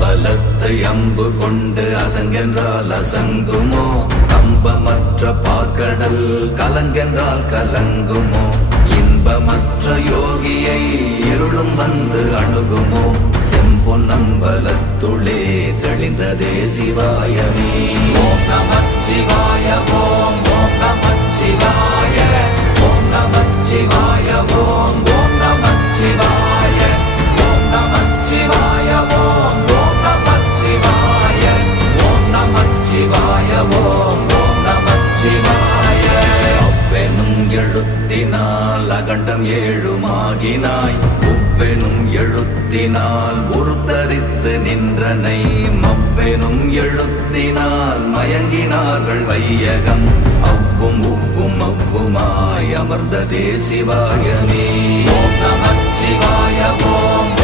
அம்பலத்தை அம்பு கொண்டு அசங்கென்றால் அசங்குமோ? கம்பமற்ற பார்க்கடல் கலங்கென்றால் கலங்குமோ? இன்பமற்ற யோகியை இருளும் வந்து அணுகுமோ? செம்பொன்னம்பலத்துளே தெளிந்ததே சிவாயமே. ஓம் நமச்சிவாய ஓம் ஓம் நமச்சிவாய ஓம் நமச்சிவாய ஓம் ஓம் நமச்சிவாய ஓம் நமச்சிவாய ஓம் ஓம் நமச்சிவாய ஓம் நமச்சிவாய ஓம் ஓம் நமச்சிவாய. அவ்வெனும் எழுத்தினால் அகண்டம் ஏழுமாகினாய், உவ்வெனும் எழுத்தினால் உருத்தரித்து நின்றனை, மவ்வெனும் எழுத்தினால் மயங்கினார்கள் வையகம், அவ்வும் உவ்வும் அவ்வுமாய் அமர்ந்ததே சிவாயமே. ஓம் நமச்சிவாய ஓம்